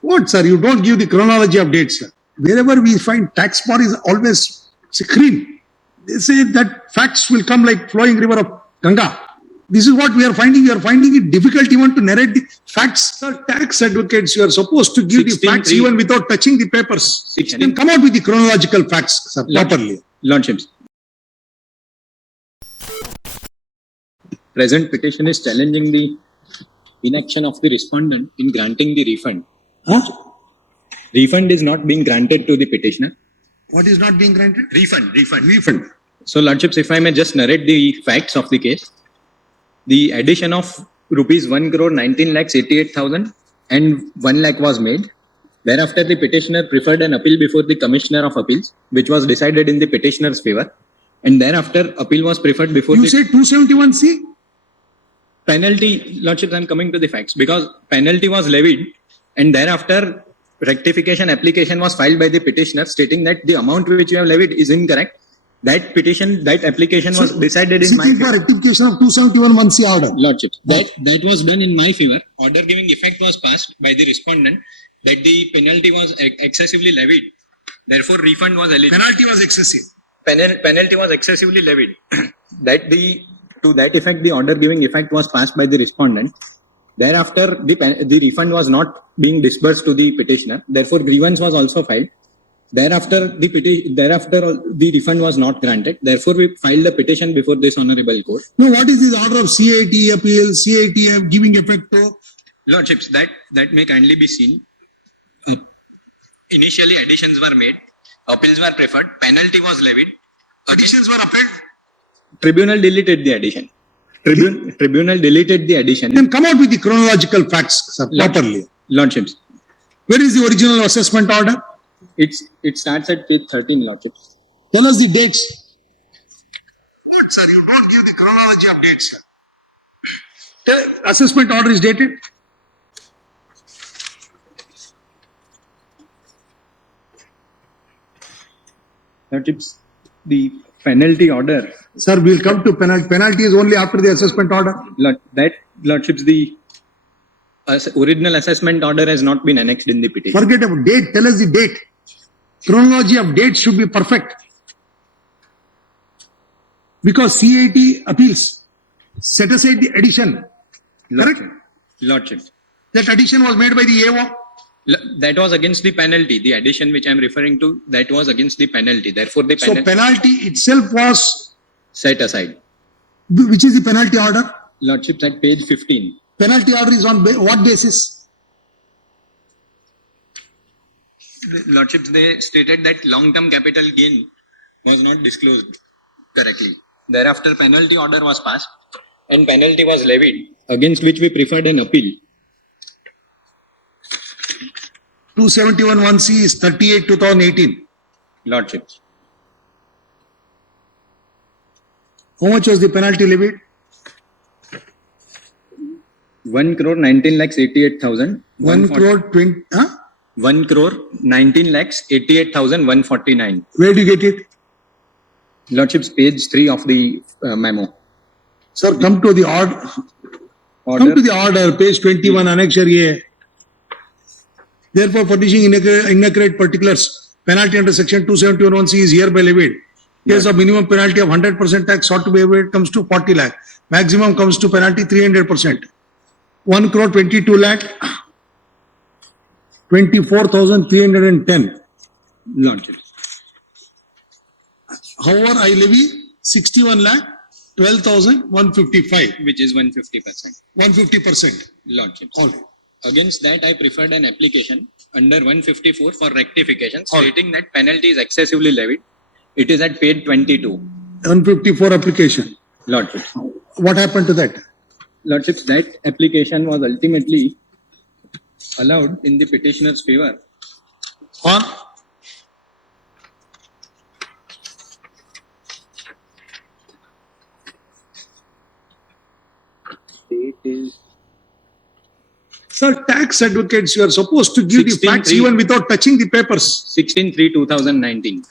What, sir? You don't give the chronology of dates, sir. Wherever we find tax bar is always cream. They say that facts will come like flowing river of Ganga. This is what we are finding. We are finding it difficult even to narrate the facts. Sir, tax advocates, you are supposed to give the facts even without touching the papers. And come out with the chronological facts, sir, properly. Lordships. Present petition is challenging the inaction of the respondent in granting the refund. Huh? Refund is not being granted to the petitioner. What is not being granted? Refund. So, Lordships, if I may just narrate the facts of the case. The addition of rupees 1 crore 19 lakhs 88,000 and 1 lakh was made. Thereafter, the petitioner preferred an appeal before the Commissioner of Appeals, which was decided in the petitioner's favor. And thereafter, appeal was preferred before You say 271C? Penalty. Lordships, I am coming to the facts because penalty was levied and thereafter rectification application was filed by the petitioner stating that the amount which you have levied is incorrect. That application was decided in my favor. For rectification of 271C order. Lordships, that was done in my favor. Order giving effect was passed by the respondent that the penalty was excessively levied. Therefore, refund was eligible. Penalty was excessive. Penalty was excessively levied. To that effect, the order giving effect was passed by the respondent. Thereafter, the refund was not being disbursed to the petitioner. Therefore, grievance was also filed. Thereafter, the refund was not granted. Therefore, we filed a petition before this honorable court. No, what is this order of CIT appeal, CIT giving effect to? Lordships, that may kindly be seen. Initially, additions were made, appeals were preferred, penalty was levied, Additions were upheld. Tribunal deleted the addition. Tribunal deleted the addition. Then come out with the chronological facts, sir, properly. Lordships. Where is the original assessment order? It starts at page 13, Lordships. Tell us the dates. What, sir? You don't give the chronology of dates, sir. Assessment order is dated. Lordships, the penalty order. Sir, we'll come to penalty. Penalty is only after the assessment order. Lordships, the original assessment order has not been annexed in the petition. Forget about date. Tell us the date. Chronology of dates should be perfect. Because CIT appeals set aside the addition. Correct? Lordships. That addition was made by the AO. That was against the penalty. The addition which I am referring to, that was against the penalty. Therefore, the penalty. So penalty itself was set aside. Which is the penalty order? Lordships, at page 15. Penalty order is on what basis? Lordships, they stated that long-term capital gain was not disclosed correctly. Thereafter, penalty order was passed and penalty was levied, against which we preferred an appeal. 271(1)C is 38/2018. Lordships. How much was the penalty levied? 1 crore 19 lakhs 88,000. 1 crore 20. 1 crore 19 lakhs 88,149. Where do you get it? Lordships, page 3 of the memo. Sir, come to the order. Come to the order, page 21, annexure A. Therefore, furnishing inaccurate particulars, penalty under section 271(1)C is hereby levied. Case of minimum penalty of 100% tax sought to be waived comes to 40 lakh. Maximum comes to penalty 300%. 1 crore 22 lakh 24,310. Lordships. However, I levy 61 lakh 12,155. Which is 150%. 150%. Lordships. All right. Against that, I preferred an application under 154 for rectification, stating that penalty is excessively levied. It is at page 22. 154 application. Lordships. What happened to that? Lordships, that application was ultimately allowed in the petitioner's favor. Date is. Sir, tax advocates, you are supposed to give the facts even without touching the papers. 16/3/2019.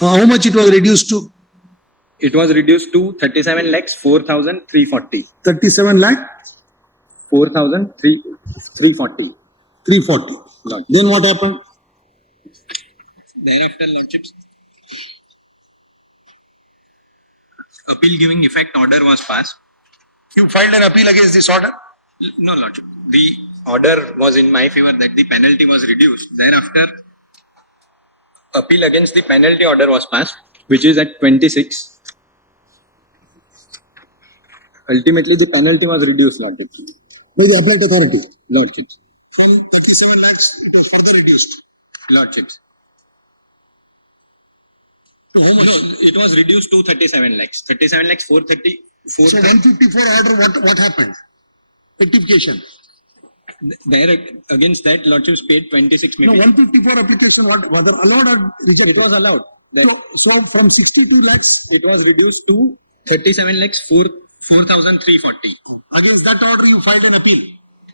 How much it was reduced to? It was reduced to 37 lakhs 4,340. 37 lakh? 4,340. 340. Then what happened? Thereafter, Lordships, appeal giving effect order was passed. You filed an appeal against this order? No, Lordship. The order was in my favor that the penalty was reduced. Thereafter, appeal against the penalty order was passed, which is at 26. Ultimately, the penalty was reduced, Lordship. By the appellate authority. Lordships. From 37 lakhs, it was further reduced. Lordships. No, it was reduced to 37 lakhs. 37 lakhs, 434. So 154 order, what happened? Rectification. There, against that, Lordships paid 26 No, million. 154 application, what whether allowed or rejected? It was allowed. So from 62 lakhs, It was reduced to 37 lakhs, 4,340. against that order you filed an appeal.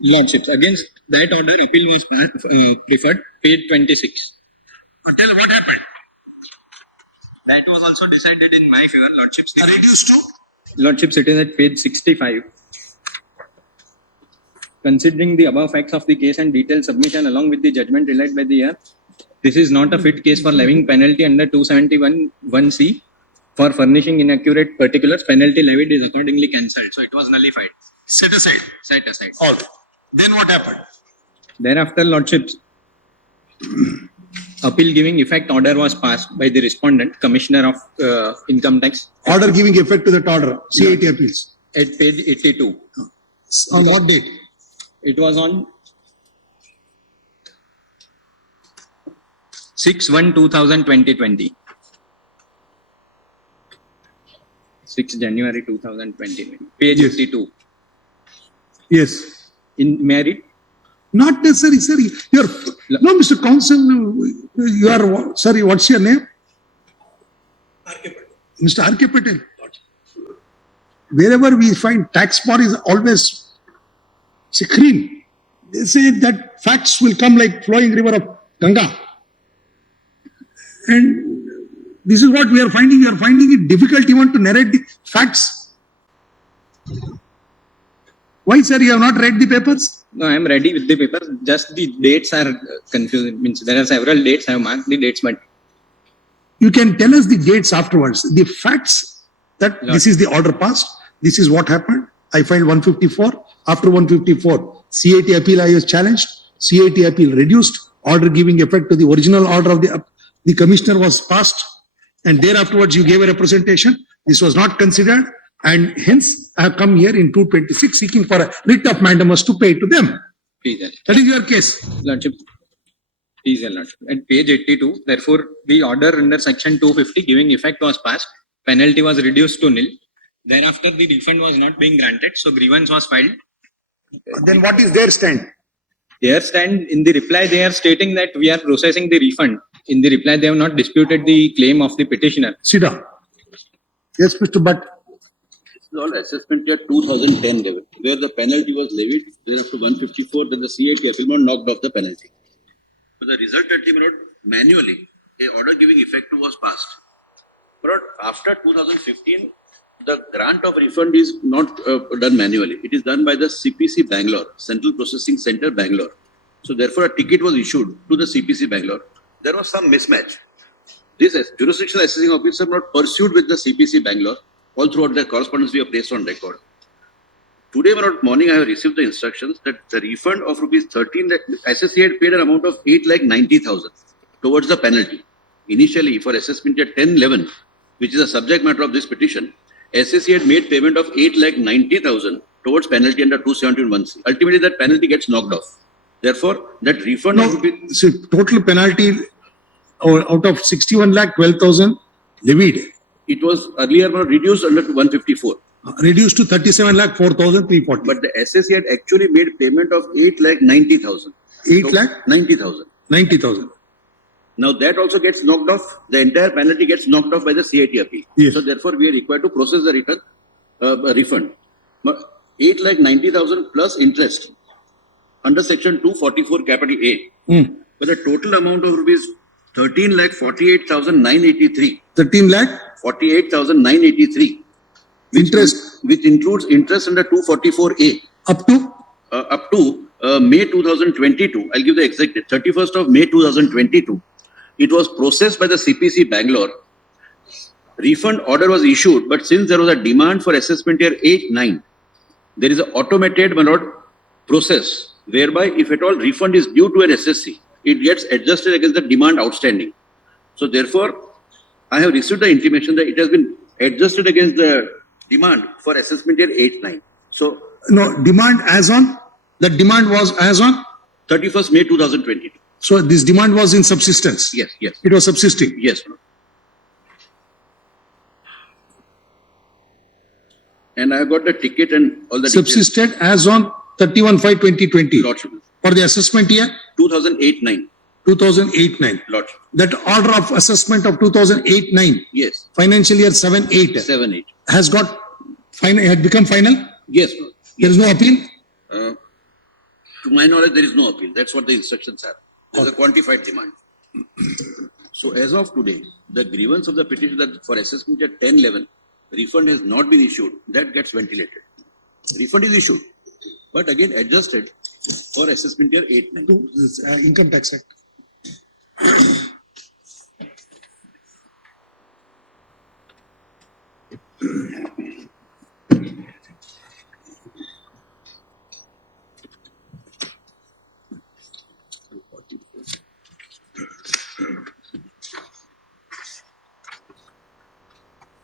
Lordships, against that order, appeal was preferred, paid 26. Tell what happened? That was also decided in my favor, Lordships. Reduced to? Lordships, it is at page 65. Considering the above facts of the case and detailed submission along with the judgment relied by the year, this is not a fit case for levying penalty under 271(1)(c). For furnishing inaccurate particulars, penalty levied is accordingly cancelled. So it was nullified. Set aside. Set aside. All right. Then what happened? Thereafter, Lordships, appeal giving effect order was passed by the respondent, Commissioner of Income Tax, Order giving effect to that order, CIT appeals. at page 82. On what date? It was on 6/1/2020. 6 January 2020. Page Yes. 82. Yes. In merit, Not necessary, sir. No, Mr. Counsel, you are, sorry, what's your name? Mr. R.K. Patel. Wherever we find tax bar is always cream. They say that facts will come like flowing river of Ganga. And this is what we are finding. We are finding it difficult even to narrate the facts. Why, sir, you have not read the papers? no, I am ready with the papers. Just the dates are confusing. Means there are several dates. I have marked the dates, but You can tell us the dates afterwards. The facts that this is the order passed. This is what happened. I filed 154. After 154, CIT appeal I was challenged. CIT appeal reduced. Order giving effect to the original order of the commissioner was passed. And thereafterwards, you gave a representation. This was not considered. And hence, I have come here in 226 seeking for a writ of mandamus to pay to them. please, That is your case. Lordship. Please, Lordship. At page 82, therefore, the order under section 250 giving effect was passed. Penalty was reduced to nil. Thereafter, the refund was not being granted, so grievance was filed. Then what is their stand? Their stand in the reply, they are stating that we are processing the refund. In the reply, they have not disputed the claim of the petitioner. Sit down. Yes, Mr. Bhatt. All assessment year 2010 level, where the penalty was levied, thereafter 154, then the CIT appeal knocked off the penalty. But the result ultimately manually, a order giving effect was passed. But after 2015, the grant of refund is not done manually. It is done by the CPC Bangalore, Central Processing Center Bangalore. So therefore, a ticket was issued to the CPC Bangalore. There was some mismatch. This jurisdictional assessing officer not pursued with the CPC Bangalore. All throughout the correspondence we have placed on record. Today morning I have received the instructions that the refund of rupees 13 lakh, SSC had paid an amount of 8,90,000 towards the penalty. Initially for assessment year 10-11, which is the subject matter of this petition, SSC had made payment of 8,90,000 towards penalty under 271(c). Ultimately that penalty gets knocked off. Therefore that refund of No, rupees, so total penalty out of 61 lakh 12,000 levied. it was earlier reduced under 154. Reduced to 37 lakh 4,340. But the SSC had actually made payment of 8,90,000. 8 lakh 90,000. 90,000. Now that also gets knocked off. The entire penalty gets knocked off by the CIT appeal. Yes. So therefore, we are required to process the return refund. 8,90,000 plus interest under section 244 capital A. But the total amount of rupees 13,48,983. 13 lakh 48,983. interest Which includes interest under 244A up to up to May 2022, I'll give the exact date, 31st of May 2022, it was processed by the CPC Bangalore. Refund order was issued, but since there was a demand for assessment year 8-9, there is an automated process whereby if at all refund is due to an SSC, it gets adjusted against the demand outstanding. So therefore, I have received the intimation that it has been adjusted against the demand for assessment year 8-9. So No, demand as on, the demand was as on, 31st May 2022. so this demand was in subsistence. Yes, yes, It was subsisting. yes. And I have got the ticket and all the Subsisted as on 31/5/2020 Lordship. for the assessment year 2008-9. 2008-9. Lordship. That order of assessment of 2008-9, Yes, financial year 7-8 7-8. has got final, had become final. Yes, There is no appeal. to my knowledge, there is no appeal. That's what the instructions are. There's a quantified demand. So as of today, the grievance of the petition that for assessment at 10-11, refund has not been issued, that gets ventilated. Refund is issued, but again adjusted for assessment year 8-9. To this, Income Tax Act.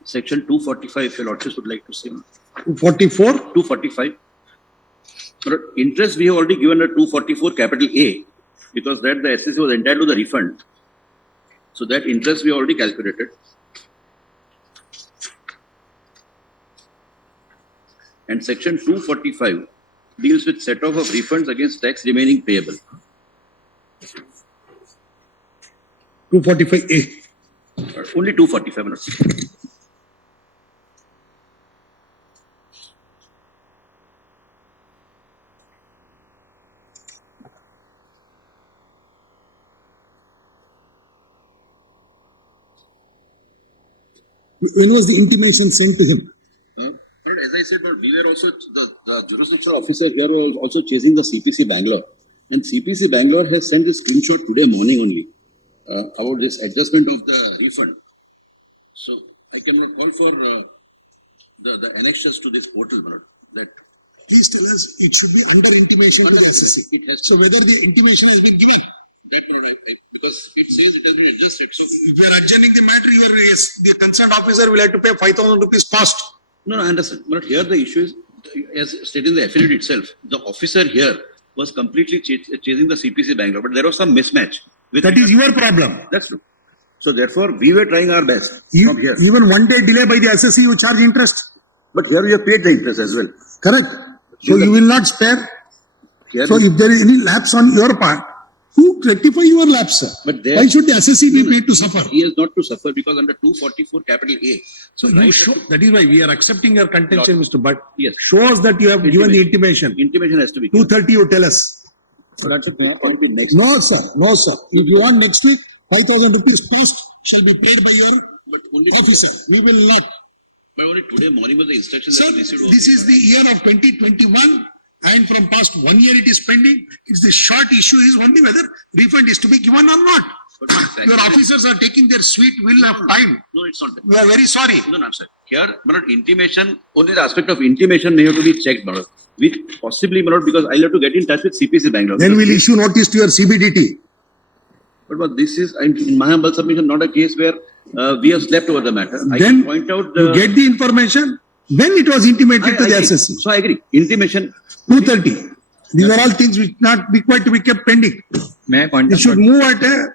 Section 245, if your lordships would like to see. 44. 245. But interest we have already given a 244 capital A because that the SSC was entitled to the refund. So that interest we already calculated. And section 245 deals with set off of refunds against tax remaining payable. 245A. Only 245 minutes. When was the intimation sent to him? But as I said, we were also, the jurisdictional officer here was also chasing the CPC Bangalore. And CPC Bangalore has sent a screenshot today morning only about this adjustment of the refund. So I cannot call for the annexures to this portal, but that Please tell us it should be under intimation to the SSC. it has So whether the intimation has been given. because it says it has been adjusted. So If you are adjourning the matter, the concerned officer will have to pay 5,000 rupees cost. no, I understand. But here the issue is, as stated in the affidavit itself, the officer here was completely chasing the CPC Bangalore, but there was some mismatch. That is your problem. That's true. So therefore, we were trying our best from here. Even one day delay by the SSC, you charge interest. But here we have paid the interest as well. Correct. So you will not spare. Here So if there is any lapse on your part, you rectify your lapse, sir. But there- Why should the SSC be made to suffer? he is not to suffer because under 244 capital A. So You show, that is why we are accepting your contention, Lord. Mr. Butt. Yes. Shows that you have given the intimation. Intimation has to be given. 2:30 you tell us. So that's a point in next. No, sir. No, sir. If you want next week, 5,000 rupees post shall be paid by your officer. We will not. But only today morning was the instruction Sir, that we received. this is the year of 2021 and from past 1 year it is pending. It's the short issue is only whether refund is to be given or not. Your officers are taking their sweet will of time. No, it's not that. We are very sorry. No, I'm sorry. Here, but intimation, only the aspect of intimation may have to be checked, but which possibly, but because I'll have to get in touch with CPC Bangalore. Then we'll issue notice to your CBDT. But this is, in my humble submission, not a case where we have slept over the matter. I Then can point out you get the information when it was intimated to the agree. SSC. So I agree. Intimation. 2:30. These are all things which not required to be kept pending. May I point It out? should move at a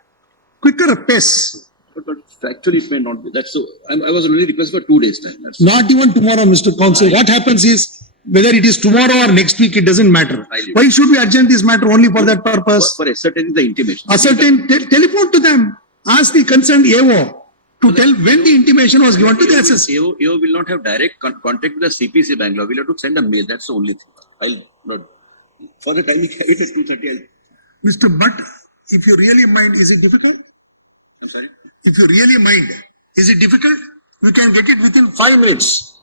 quicker pace. But actually, it may not be. That's so. I was really requested for 2 days' time. That's Not even tomorrow, Mr. Counsel. What happens is, whether it is tomorrow or next week, it doesn't matter. Why should we adjourn this matter only for that purpose? for ascertaining the intimation. Ascertain, telephone to them. Ask the concerned AO to tell when the intimation was given to the SSC. AO will not have direct contact with the CPC Bangalore. We'll have to send a mail. That's the only thing. I'll not. For the time it is 2:30. Mr. Butt, if you really mind, is it difficult? I'm sorry. If you really mind, is it difficult? We can get it within 5 minutes.